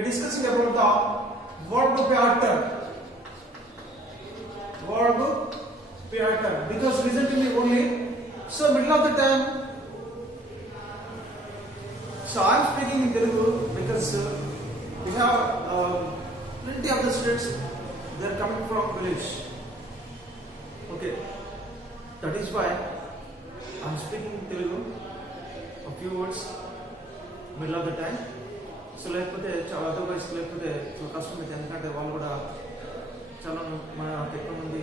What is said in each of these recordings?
are discussing about the verb pattern. Verb pattern. Because listen to me only. So middle of the time. So I am speaking in Telugu because we have plenty of the students. They are coming from village. Okay. That is why I am speaking in Telugu. A few words. Middle of the time. So లేకపోతే చాలా అదర్వైజ్ లేకపోతే చాలా కష్టం అయితే ఎందుకంటే వాళ్ళు కూడా చాలా మన ఎక్కువ మంది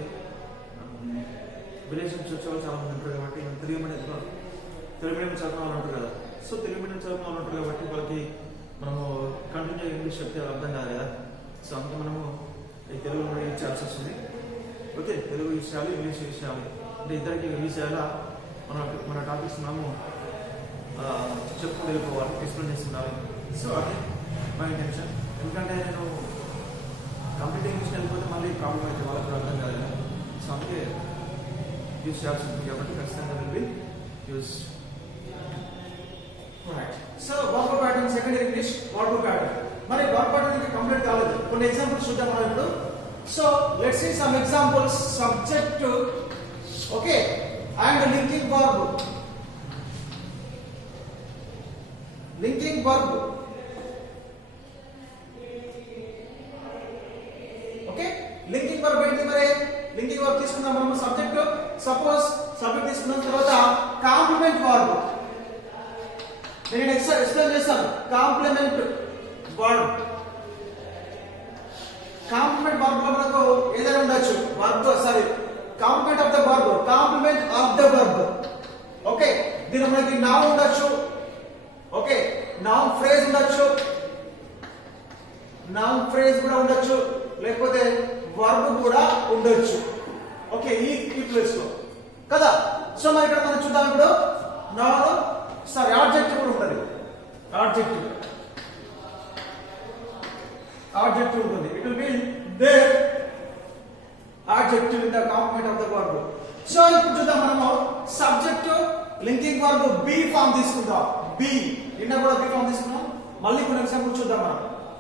విలేజ్ నుంచి వచ్చే వాళ్ళు చాలా మంది ఉంటారు కాబట్టి తెలుగు మీడియం చదువుకున్న వాళ్ళు ఉంటారు కదా. సో తెలుగు మీడియం చదువుకున్న వాళ్ళు ఉంటారు కాబట్టి వాళ్ళకి మనము కంటిన్యూ ఇంగ్లీష్ చెప్తే అర్థం కాదు కదా. సో అందుకే మనము ఈ తెలుగు యూజ్ చేయాల్సి వస్తుంది. ఓకే, తెలుగు యూజ్ చేయాలి, ఇంగ్లీష్ యూజ్ చేయాలి. అంటే ఇద్దరికి యూజ్ చేయాలా మన టాపిక్స్ మనము చెప్పుకు వెళ్ళిపోవాలి, ఎక్స్ప్లెయిన్ చేస్తుండాలి. సో అది మా ఇంటెన్షన్. ఎందుకంటే నేను కంప్లీట్ ఇంగ్లీష్ వెళ్ళిపోతే మళ్ళీ ప్రాబ్లం అయితే వాళ్ళకి అర్థం కాదు కదా. సో అందుకే యూజ్ చేయాల్సి ఉంటుంది కాబట్టి ఖచ్చితంగా will be use. So verb pattern second English verb pattern. మరి వర్బ్ ప్యాటర్న్ కంప్లీట్ కాలేదు. కొన్ని ఎగ్జాంపుల్స్ చూద్దాం మనం ఇప్పుడు. So let's see some examples. Subject okay and linking verb. Linking verb okay. Linking verb ఏంటి మరి? లింకింగ్ వర్బ్ తీసుకుందాం మనం. సబ్జెక్ట్ సపోజ్ సబ్జెక్ట్ తీసుకున్న తర్వాత కాంప్లిమెంట్ వర్బ్. నేను ఎక్స్ప్లెయిన్ చేస్తాను. Complement verb. కాంప్లిమెంట్ వర్బ్ లో మనకు ఏదైనా ఉండొచ్చు. Verb sorry complement of the verb, complement of the verb. Okay, దీనిలో మనకి నౌన్ ఉండొచ్చు. ఓకే, నౌన్ ఫ్రేజ్ ఉండొచ్చు. నౌన్ ఫ్రేజ్ కూడా ఉండొచ్చు, లేకపోతే వర్బ్ కూడా ఉండొచ్చు. ఓకే, ఈ ప్లేస్ లో కదా. సో మరి ఇక్కడ మనం చూద్దాం ఇప్పుడు. నౌన్ సారీ ఆబ్జెక్టివ్ కూడా ఉంటుంది. ఆబ్జెక్టివ్ ఉంటుంది. It will be there adjective in the complement of the verb. సో ఇప్పుడు చూద్దాం మనము subject linking verb be form తీసుకుందాం. బి నిన్న కూడా బి ఫామ్ తీసుకున్నాం. మళ్ళీ కొన్ని ఎగ్జాంపుల్స్ చూద్దాం మనం.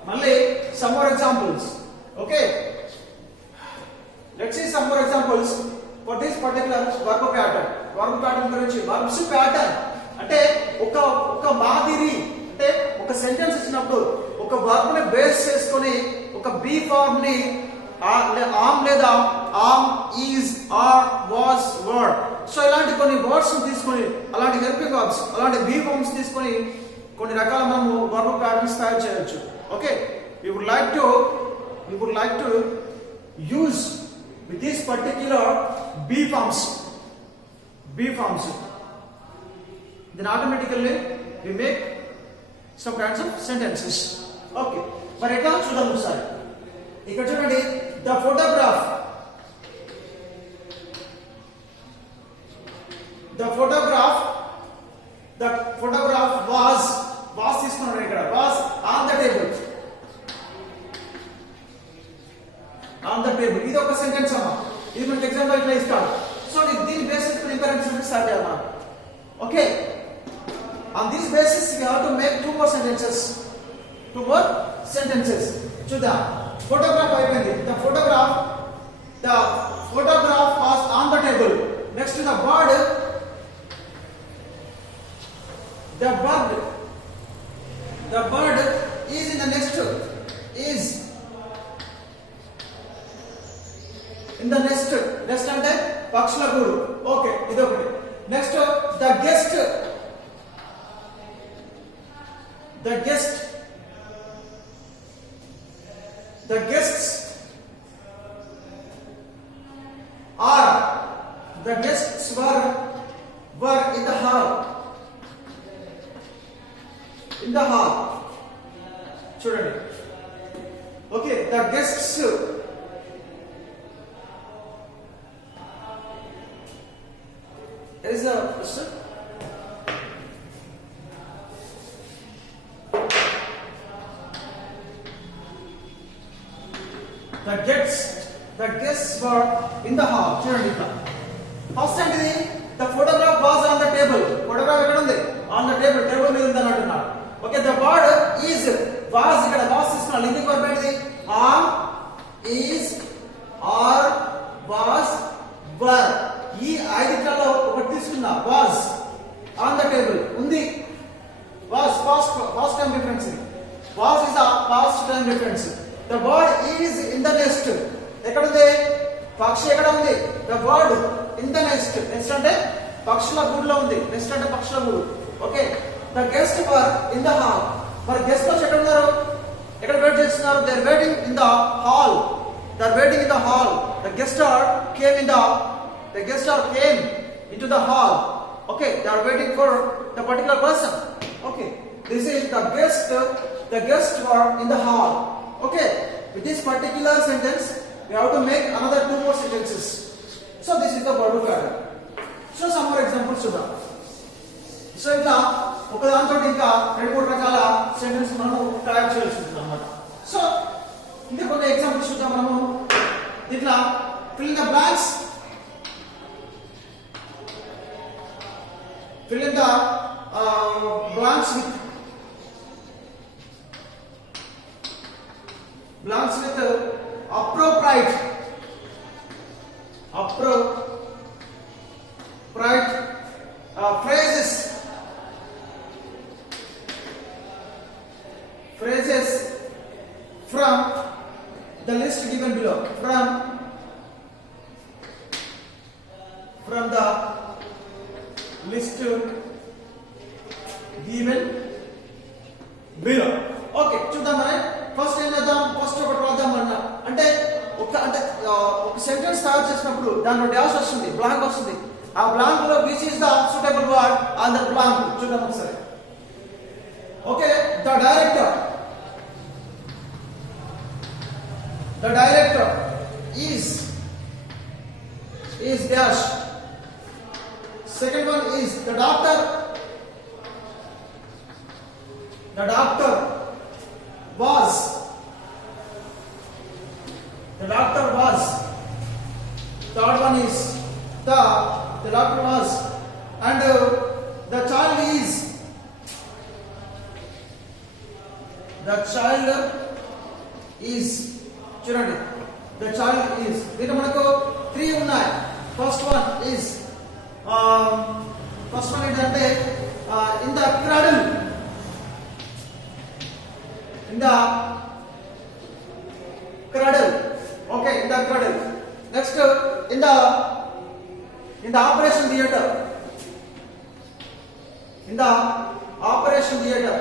మళ్ళీ some more examples. Okay, let's see some more examples for this particular verb pattern. Verb pattern గురించి. వర్బ్స్ ప్యాటర్న్ అంటే ఒక మాదిరి, అంటే ఒక సెంటెన్స్ ఇచ్చినప్పుడు ఒక వర్బ్ ని బేస్ చేసుకొని ఒక బి ఫార్మ్ ని ఆమ్ లేదా am, is, are, was, were. So ఇలాంటి కొన్ని వర్డ్స్ తీసుకొని అలాంటి హెల్పింగ్ వర్బ్స్, అలాంటి బి ఫార్మ్స్ తీసుకొని కొన్ని రకాల మనము వర్బ్ ప్యాటర్న్స్ తయారు చేయొచ్చు. Okay, you would like to use with this particular be forms. then automatically we make some kinds of sentences. Okay, మరి ఎట్లా చూద్దాం ఒకసారి. ఇక్కడ చూడండి, the photograph was తీసుకున్నాడు ఇక్కడ. was on the table. ఇది ఒక సెంటెన్స్ అమ్మా. ఇది మనకి ఎగ్జాంపుల్ ఇట్లా ఇస్తాడు. సో దీని బేసిస్ మీద ఇంకరెంట్ సెంటెన్స్ స్టార్ట్ చేయాలి మనం. Okay, on this basis we have to make two more sentences. చూద్దాం. photograph అయిపోయింది. the photograph was on the table. Next to the bird is in the nest. Nest అంటే పక్షుల గూడు. ఓకే, ఇది ఒకటి. Next the guests were in the hall. చూడండి. Okay, the guests is a person. The guests were in the hall. చూడండి ఇక్కడ. ఫస్ట్ ఏంటిది? The photograph was on the table. Photograph ఎక్కడ ఉంది? On the table. టేబుల్ మీద ఉంది అని అంటున్నాడు. Okay, the bird was ఇక్కడ was తీసుకున్నా లింకింగ్ వర్బ్ ఏంటిది are is are was were ఈ ఐదింటిలో ఒకటి తీసుకున్నా was on the table ఉంది was past time reference was is a past time reference the bird is in the nest ఎక్కడ ఉంది పక్షి ఎక్కడ ఉంది the bird in the nest nest అంటే పక్షుల గూడులో ఉంది nest అంటే పక్షుల గూడు okay the guests were in the hall మరి గెస్ట్ ఎక్కడ ఉన్నారు ఎక్కడ వెయిట్ చేస్తున్నారు they are waiting in the hall they are waiting in the hall the guest came into the hall okay they are waiting for the particular person okay this is the guests were in the hall okay with this particular sentence we have to make another 2 more sentences so this is the verbal pattern so some more examples చూద్దాం సో ఇట్లా ఒక దాంతో ఇంకా 2-3 రకాల సెంటెన్స్ మనం తయారు చేయాల్సి ఉంటుంది అన్నమాట సో ఇంకా కొన్ని ఎగ్జాంపుల్స్ చూద్దాం మనము ఇట్లా fill in the blanks fill in the blanks with appropriate phrases from the list given below from the list given below okay చూద్దాం మరి ఫస్ట్ ఏం చేద్దాం ఫస్ట్ ఒకటి రాద్దాం అన్నా అంటే ఒక సెంటెన్స్ తయారు చేసినప్పుడు దాంట్లో డాష్ వస్తుంది బ్లాంక్ వస్తుంది ఆ బ్లాంక్ లో which is the suitable word on the blank చూద్దాం ఒకసారి okay the director is dash second one is the doctor was third one is the doctor was and the child is చూడండి the child is దీంట్లో మనకు 3 ఉన్నాయి first one ఏంటంటే in the cradle okay in the cradle next in the operation theater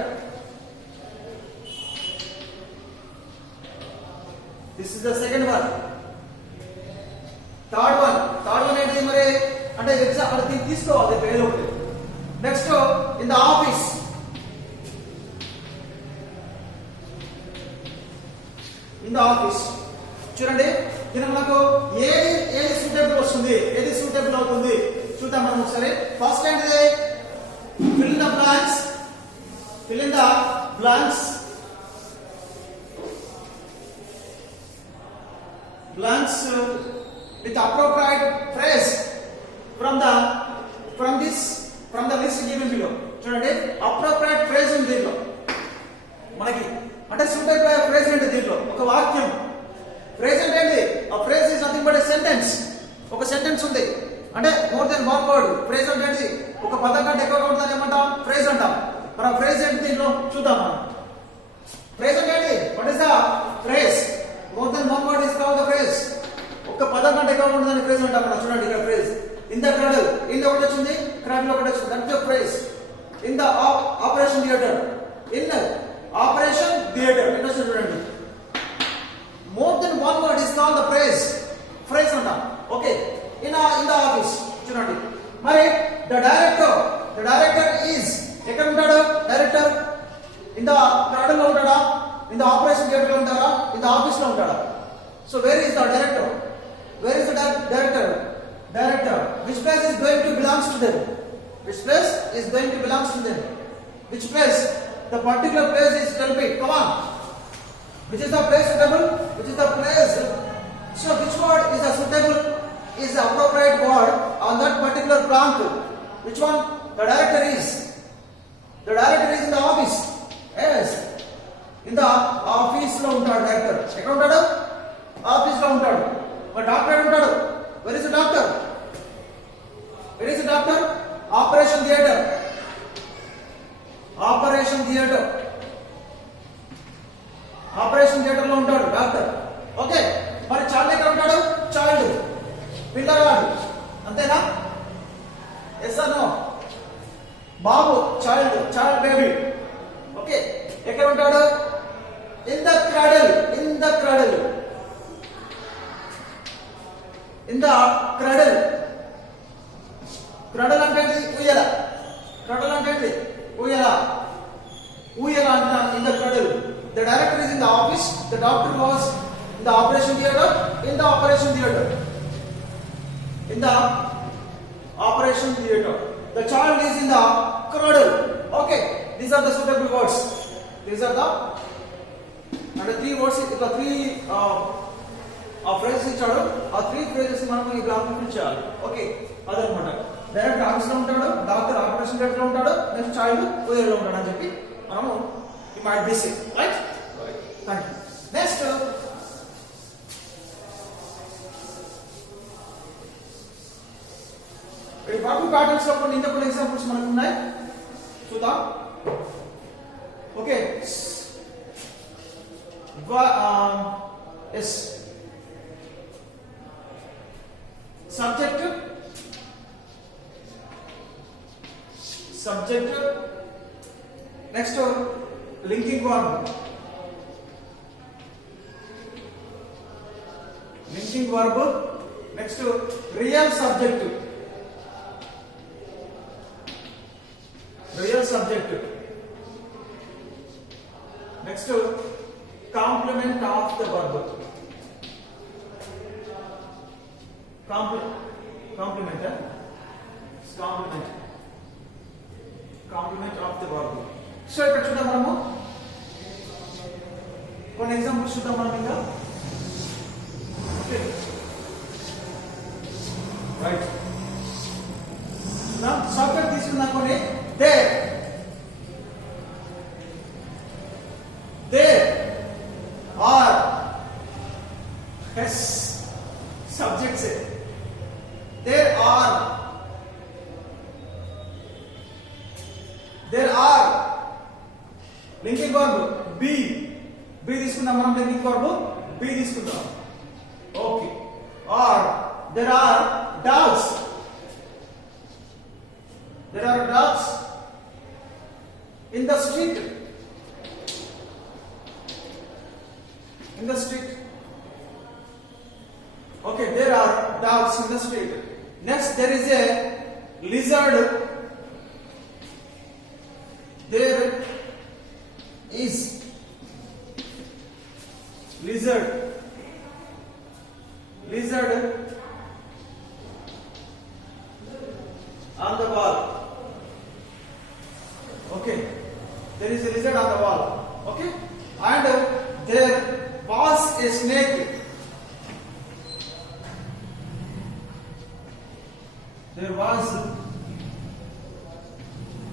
this is the second one third one ఏంటి మరి అంటే ఎగ్జామ్ అది తీసుకోవాలి పేరు ఒకటి నెక్స్ట్ in the office చూడండి దీని మనకు ఏది సూటబుల్ వస్తుంది ఏది సూటబుల్ అవుతుంది చూద్దాం మనం ఒకసారి ఫస్ట్ ఏంటిది fill in the blanks with appropriate phrase from the list given below చూడండి appropriate phrase ఉంది దీంట్లో మనకి అంటే సూటబుల్ అయ్యే ఫ్రేజ్ ఏంటి దీంట్లో ఒక వాక్యం ఫ్రేజ్ అంటే ఏంటి ఆ phrase is nothing but a sentence ఒక సెంటెన్స్ ఉంది అంటే more than one word phrase అంటే ఏంటి ఒక పదం కంటే ఎక్కువగా ఉంటుందని ఏమంటాం ఫ్రేజ్ అంటాం మరి ఆ ఫ్రేజ్ ఏంటి దీంట్లో చూద్దాం మనం ఫ్రేజ్ అంటే ఏంటి what is the phrase more than one word is called the phrase ఒక పదం కంటే ఎక్కువగా ఉంటుందని ఫ్రేజ్ అంటాం మనం చూడండి ఇక్కడ phrase in the cradle in ఒకటి వచ్చింది క్రాడల్ ఒకటి వచ్చింది that the phrase in the operation theatre in operation theatre ఇక్కడ చూడండి more than one word is called the phrase అంటాం ఓకే ఇన్ ద ఆఫీస్ చూడండి మరి ద డైరెక్టర్ ఈజ్ ఎక్కడ ఉంటాడు డైరెక్టర్ ఇన్ ద క్రాడల్ లో ఉంటాడా ఇన్ ద ఆపరేషన్ థియేటర్ లో ఉంటాడా ఇన్ ద ఆఫీస్ లో ఉంటాడా so where is the director which place is going to belongs to them which place the particular place is tell me come on which is the place suitable which is the place so which word is the suitable is the appropriate word on that particular blank which one the director is in the office yes in the office లో ఉంటాడు డైరెక్టర్. ఎక్కడ ఉంటాడు? ఆఫీస్ లో ఉంటాడు. మరి డాక్టర్ ఉంటాడు. Where is doctor? Where is doctor? Operation theatre. Operation theatre. Operation theatre లో ఉంటాడు డాక్టర్. ఓకే, మరి చైల్డ్ ఎక్కడ ఉంటాడు? చైల్డ్, పిల్లవాడు. అంతేనా? Yes or no? బాబు, చైల్డ్, చైల్డ్ బేబీ. ఓకే, ఎక్కడ ఉంటాడు? In the cradle. In the cradle. In the cradle. Cradle అంటే ఉయ్యల. క్రాడల్ అంటే ఉయ్యల. ఉయ్యల అంట. In the cradle. The director is in the office. The doctor was in the operation theater. In the operation theater. In the operation theater. The child is in the cradle. Okay, these are the suitable words. These are the and the three words. The three phrases ఇచ్చాడు. ఆ three phrases మనం ఈ బ్లాక్ లో ఫిల్ చేయాలి. ఓకే, అదనమాట. Director office లో ఉంటాడు, doctor operation theatre లో ఉంటాడు, నెక్స్ట్ చైల్డ్ ఉదయం లో ఉంటాడు అని చెప్పి మనము you might be sick, right? Right. Thank you. Next, verbal patterns లో కొన్ని ఇంకా కొన్ని ఎగ్జాంపుల్స్ మనకు ఉన్నాయి, చూద్దాం. Okay, as subject, subject, next linking verb, linking verb, next real subject, real subject, next complement of the verb, complement, complement of the verb. So ఇక్కడ చూద్దాం, మనము కొన్ని ఎగ్జాంపుల్స్ చూద్దాం మనం ఇంకా. Okay, right. సబ్జెక్ట్ తీసుకుందాం కొన్ని. They are as subjects. There are linking verb be. Be తీసుకుందాం మనం. లింకింగ్ వర్బ్ బి తీసుకుందాం. Okay, are there are dogs. There are dogs in the street. In the street. Okay, there are dogs in the street. Next, there is a lizard. There is lizard. Lizard on the wall. Okay, there is a lizard on the wall. Okay, and there was a snake. There was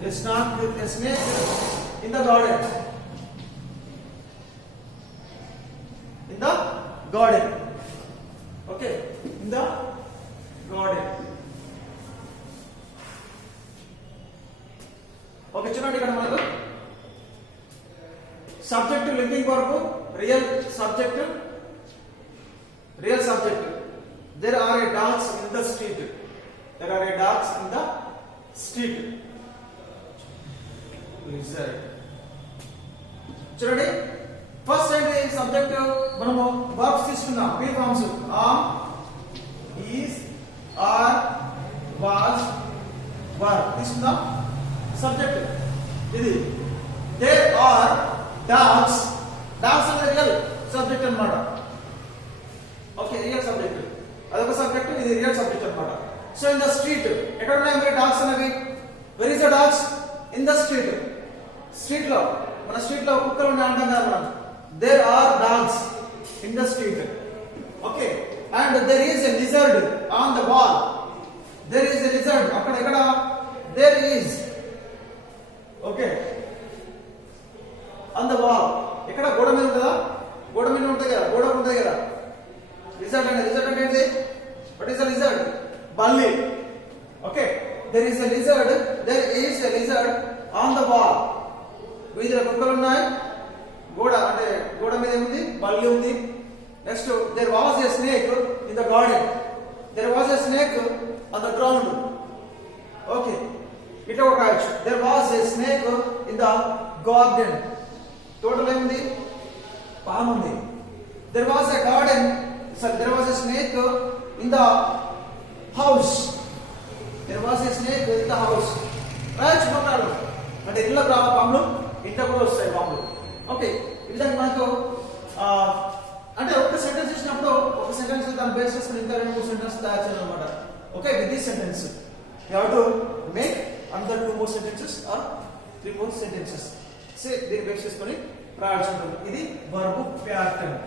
a snake in the garden. In the garden. Okay, in the garden. Okay, చూడండి ఇక్కడ మనకు subject, linking verb, real subject, real subject. There are a dogs in the street. There are a dogs in the street. Lizard. చూడండి, first ఏంటి? Subject. మనము verbs తీసుకున్నాం, be forms. Am, is, are, was, were తీసుకుందాం. Subject ఇది. There are dogs. Dogs అనేది real subject అన్నమాట. Okay, real subject. అదొక subject, ఇది రియల్ సబ్జెక్ట్ అన్నమాట. సో ఇన్ ద స్ట్రీట్, ఎక్కడ ఉన్నాయి మరి డాగ్స్ అనేవి? Where is the dogs? In the street. Street లో, మన స్ట్రీట్ లో కుక్కలు ఉన్నాయి అంటాం కదా మనం. There are dogs in the street. Okay, and there is a lizard on the wall. There is a lizard. అక్కడ ఎక్కడ? There is. Okay, on the wall. ఎక్కడ గోడ మీద ఉంటుందా? గోడ మీద ఉంటుంది కదా, గోడ ఉంటుంది కదా. లిజర్డ్ అంటే ఏంటి? What is the lizard? బల్లి. Okay, there is a lizard on the wall. వీధిలో కుక్కలు ఉన్నాయి, గోడ అంటే గోడ మీద ఉంది, బల్లి ఉంది. Next there was a snake in the garden. There was a snake on the ground. Okay, ఇట్లా కూడా రాయొచ్చు. There was a snake in the garden. Total ఏముంది? పాము ఉంది. There was a snake in the house. There was a snake in the house. రాయొచ్చు మాట్లాడు. అంటే ఇళ్ళ పాములు, ఇంట్లో కూడా వస్తాయి పాములు. ఓకే, ఈ విధంగా మనకు అంటే ఒక సెంటెన్స్ ఇచ్చినప్పుడు ఒక సెంటెన్స్ దాన్ని బేస్ చేసుకుని ఇంకా 2-3 సెంటెన్స్ తయారు చేయాలన్నమాట. Okay, with this sentence you have to make another 2 more sentences or 3 more sentences. దీన్ని బేస్ చేసుకుని రాయాల్సి ఉంటుంది. ఇది వర్బ్ ప్యాటర్న్.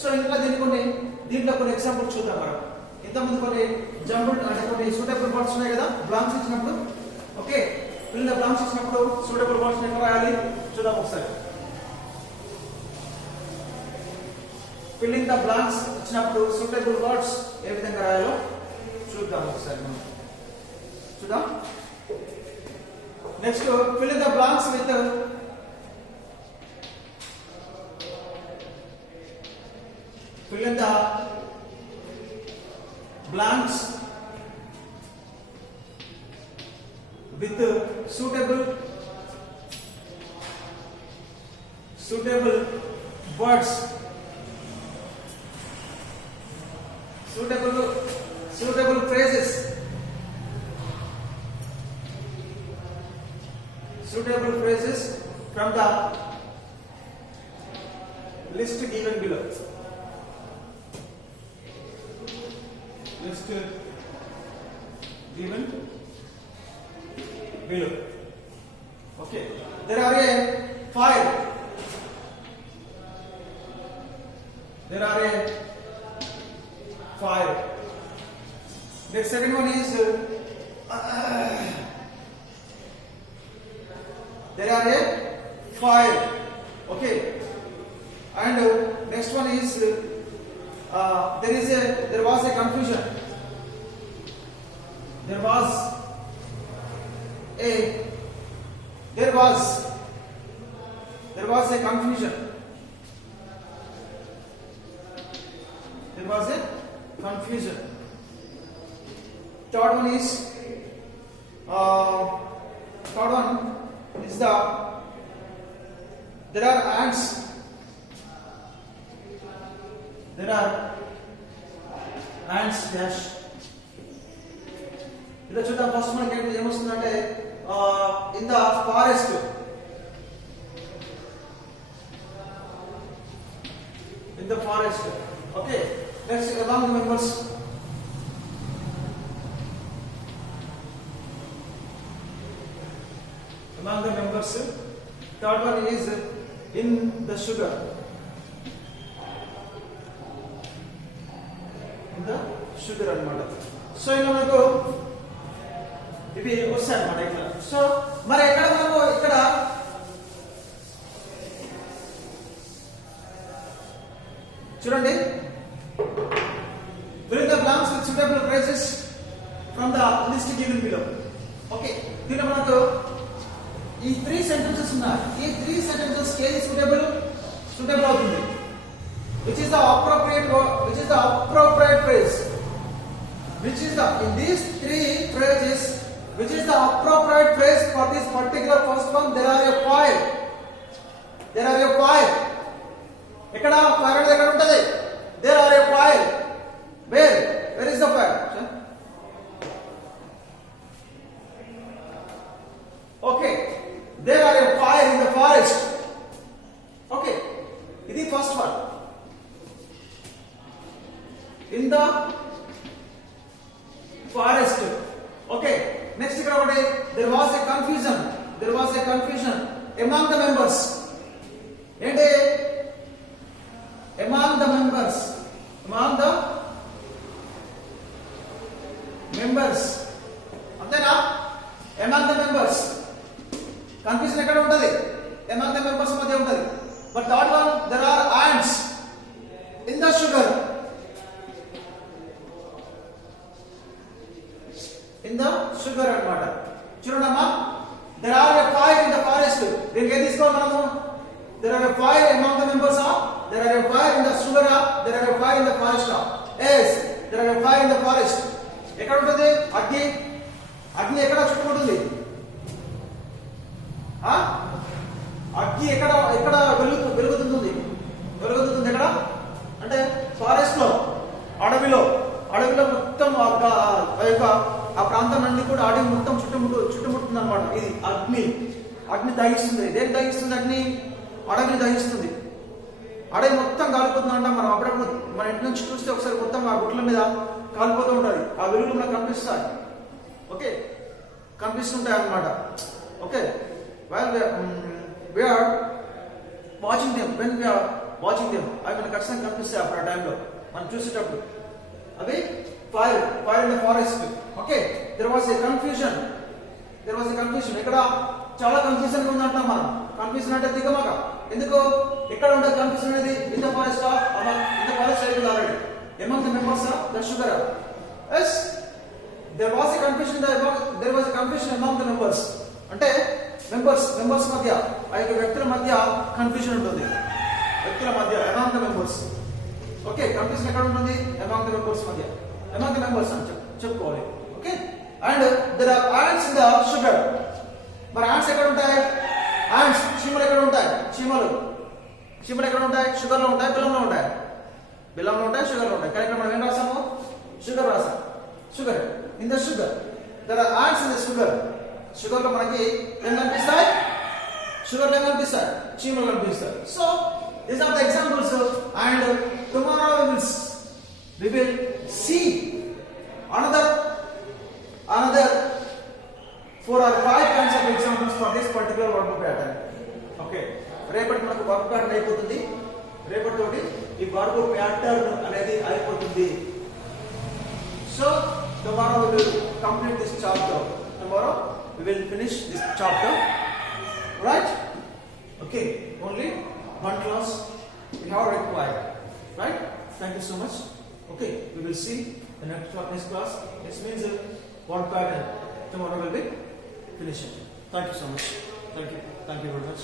సో ఇంకా దీంట్లో కొన్ని ఎగ్జాంపుల్స్ చూద్దాం మనం. ఇంతకుముందు కొన్ని జంబుల్ అంటే కొన్ని సూటబుల్ వర్డ్స్ ఉన్నాయి కదా బ్లాంక్స్ ఇచ్చినప్పుడు. ఓకే, ఫిల్ ద బ్లాంక్స్ ఇచ్చినప్పుడు సూటబుల్ వర్డ్స్ ఎక్కడ రాయాలి చూద్దాం ఒకసారి. ఫిల్లింగ్ ద బ్లాంక్స్ ఇచ్చినప్పుడు సూటబుల్ వర్డ్స్ ఏ విధంగా రాయాలో చూద్దాం ఒకసారి మనం. చూద్దాం. Next filling the blanks with fill in the blanks with suitable words, suitable phrases, from the list given below. Okay, there are a 5. The second one is there are a 5. Okay, and next one is there was a confusion. There was a confusion. Third one is there are ants. Dash. ఇలా చూద్దాం. ఫస్ట్ మనకి ఏమొస్తుందంటే in the forest. Okay, next among the members. Third one is in the sugar. అన్నమాట. సో ఇలా మనకు ఇవి వస్తాయి అన్నమాట ఇట్లా. సో మరి ఎక్కడ మనకు ఇక్కడ చూడండి, fill in the blanks with suitable phrases from the list given below. Okay, దీనిలో మనకు ఈ 3 సెంటెన్సెస్ ఉన్నాయి. ఈ 3 సెంటెన్సెస్ కి సూటబుల్ అవుతుంది. Which is the appropriate phrase? In these 3 phrases, which is the appropriate phrase for this particular first one? There are a 5. ఎక్కడ ఫైర్ అనేది ఎక్కడ ఉంటది? There are a 5. Where is the fire? Okay, there are a 5 in the forest. Okay, ఇది first one. In the forest. Okay, next ఇక్కడ ఒకటి there was a confusion among the members. ఏంటి? among the members అంతేనా? among the members confusion ఎక్కడ ఉంటది? among the members మధ్య ఉంటది. But third one are a fire in the sugar, there are a fire in the forest. Yes, there are a fire in the forest. ఎక్కడ ఉంటుంది అగ్ని? అగ్ని ఎక్కడ చుట్టుకుంటుంది? అగ్ని ఎక్కడ ఎక్కడ వెలుగుతుంది ఎక్కడ అంటే ఫారెస్ట్ లో, అడవిలో మొత్తం ఆ ప్రాంతం అన్ని కూడా అడవి మొత్తం చుట్టుముట్టుంది అనమాట. ఇది అగ్ని దహిస్తుంది. దేని దహిస్తుంది? అడవిని దహిస్తుంది. అడవి మొత్తం కాలిపోతుంది అంట. మనం అప్పుడప్పుడు మన ఇంటి నుంచి చూస్తే ఒకసారి మొత్తం ఆ గుట్ల మీద కాలిపోతూ ఉంటుంది. ఆ వెలుగులు మనకు కనిపిస్తాయి. ఓకే, కనిపిస్తుంటాయి అన్నమాట. Okay, we are watching them. When we are watching them, అవి మనకు ఖచ్చితంగా కనిపిస్తాయి అప్పుడు ఆ టైంలో మనం చూసేటప్పుడు. అవి fire in the forest. Okay, there was a confusion. ఇక్కడ చాలా కన్ఫ్యూజన్ ఉందంట. మనం కన్ఫ్యూజన్ అంటే దిగమక. ఎందుకు ఎక్కడ ఉండే కన్ఫ్యూజన్ అనేది? ఇన్ ద ఫారెస్ట్ అయిపోయింది already. among the members of the sugar. Yes, there was a confusion among the members. అంటే మెంబర్స్ మధ్య, ఆ యొక్క వ్యక్తుల మధ్య కన్ఫ్యూజన్ ఉంటుంది. among the members. Okay, confusion ఎక్కడ ఉంటుంది? among the members మధ్య. among the members అని చెప్పుకోవాలి. Okay, and there are ants in the sugar. మరి ants ఎక్కడ ఉంటాయి? ants చీమలు ఎక్కడ ఉంటాయి? చీమలు ఎక్కడ ఉంటాయి? షుగర్ లో ఉంటాయి, బెల్లంలో ఉంటాయి, షుగర్ లో ఉంటాయి. కానీ ఇక్కడ మనం ఏం రాసాము? షుగర్ రాసాం. Sugar in the sugar. there are ants in the sugar. Sugar లో మనకి ఏం కనిపిస్తాయి? చీమలు కనిపిస్తాయి. So these are the examples, and tomorrow we will see another 4 or 5 kinds of examples for this particular work pattern. Okay, రేపటి మనకు work pattern అయిపోతుంది. రేపటితోటి ఈ వర్క్ ప్యాటర్న్ అనేది అయిపోతుంది. So tomorrow we will complete this chapter. Tomorrow we will finish this chapter, right? Okay, only one class we have required, right? Thank you so much. Okay, we will see the next class. This means one pattern tomorrow will be finishing. Thank you so much. Thank you very much.